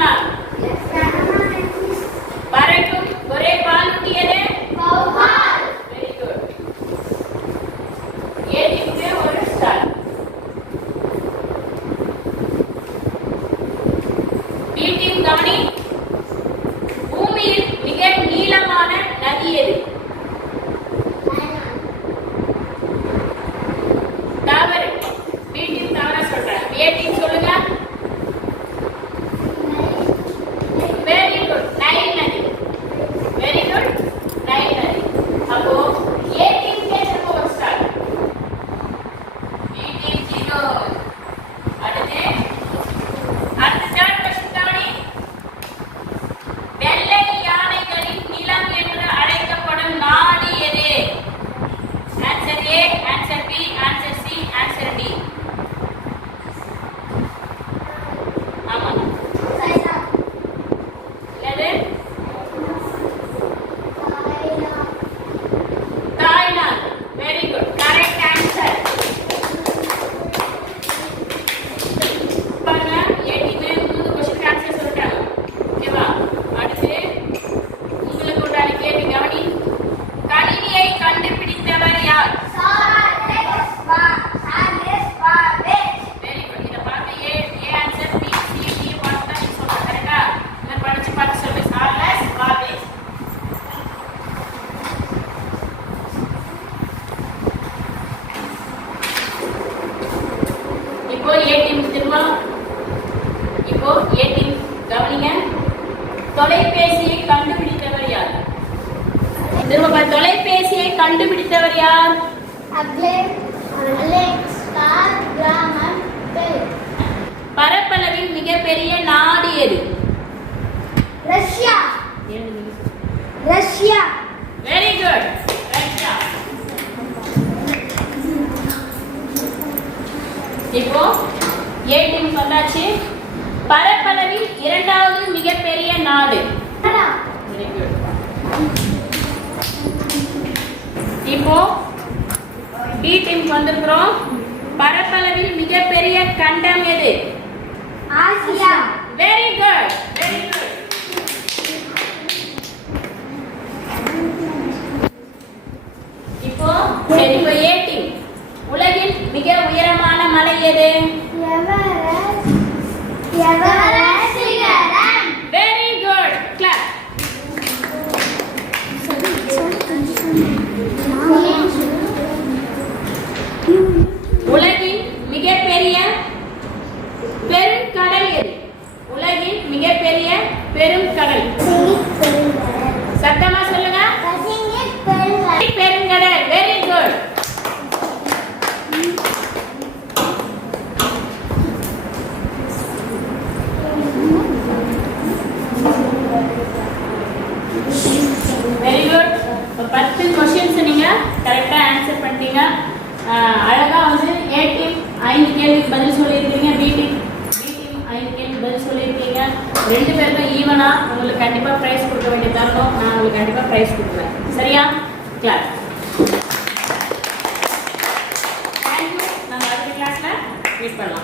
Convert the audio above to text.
கண்ணம்மா பறக்கும் ஒரே பாலூட்டியது very good. ஏடிக்கு ஒரு ஸ்டார். பீட்டிங் கவனி. பூமியில் மிக நீளமான நதி எது? தவறு. பீட்டிங் தவறா சொல்றேன். ஏடிங் சொல்லுங்க. Very good. நைல் நதி. Very good. நைல் நதி. அப்போ ஏடிங் கேட்க ஒரு ஸ்டார். பீட்டிங் 0. அடுத்து தேர்ட் क्वेश्चन கவனி. வெள்ளை யானைகளின் நிலம் என்று அழைக்கப்படும் நாடு எது? Answer A, answer B, answer C, answer D. ஆமா எது? Thailand. Very good. Correct answer. பாருங்க, ஏடிமே 3 क्वेश्चन ஆன்சர் சொல்லிட்டாங்க. ஓகேவா? அடுத்து உங்களுக்கு ஒரு கேள்வி கவனி. கணினியை கண்டுபிடித்தவர் யார்? Very good. இத பார்த்து ஏ ஆன்சர், பி சி டி பார்த்து தான் நீங்க சொல்லுங்க. கரெக்ட்டா? இத படிச்சு பார்த்து சொல்லுங்க. Charles Babbage. இப்போ ஏ டீம் திரும்ப. இப்போ ஏ டீம் கவனிங்க. தொலைபேசியை கண்டுபிடித்தவர் யார்? திரும்ப தொலைபேசியை கண்டுபிடித்தவர் யார்? பரப்பளவில் மிகப்பெரிய நாடு எது? ரஷ்யா. Very good. ரஷ்யா. இப்போ ஏ டீம் சொன்னாச்சு. பரப்பளவில் இரண்டாவது மிகப்பெரிய நாடு. Very good. இப்போ பி டீம் வந்திருக்கிறோம். பரப்பளவில் மிகப்பெரிய கண்டம் எது? Asia. Very good. Very good. இப்போ சரி, இப்போ ஏ டீம். உலகின் மிக உயரமான மலை எது? எவரெஸ்ட் சிகரம். Very good. கிளாப். உலகின் மிகப்பெரிய பெருங்கடல் எது? உலகின் மிகப்பெரிய பெருங்கடல். சத்தமா சொல்லுங்க. பெருங்கடல். Very good. Very good. 10 questions நீங்க கரெக்ட்டா ஆன்சர் பண்ணிட்டீங்க. அழகா வந்து ஏ டீம் 5 கேள்விக்கு பதில் சொல்லியிருக்கீங்க. பி டீம் 5 கேள்விக்கு பதில் சொல்லியிருக்கீங்க. ரெண்டு பேருக்கும் ஈவனா உங்களுக்கு கண்டிப்பா பிரைஸ் கொடுக்க வேண்டிய தருணம். நான் உங்களுக்கு கண்டிப்பா பிரைஸ் கொடுக்குறேன். சரியா? கிளாஸ். தேங்க்யூ. நம்ம அடுத்த கிளாஸ்ல மீட் பண்ணலாம்.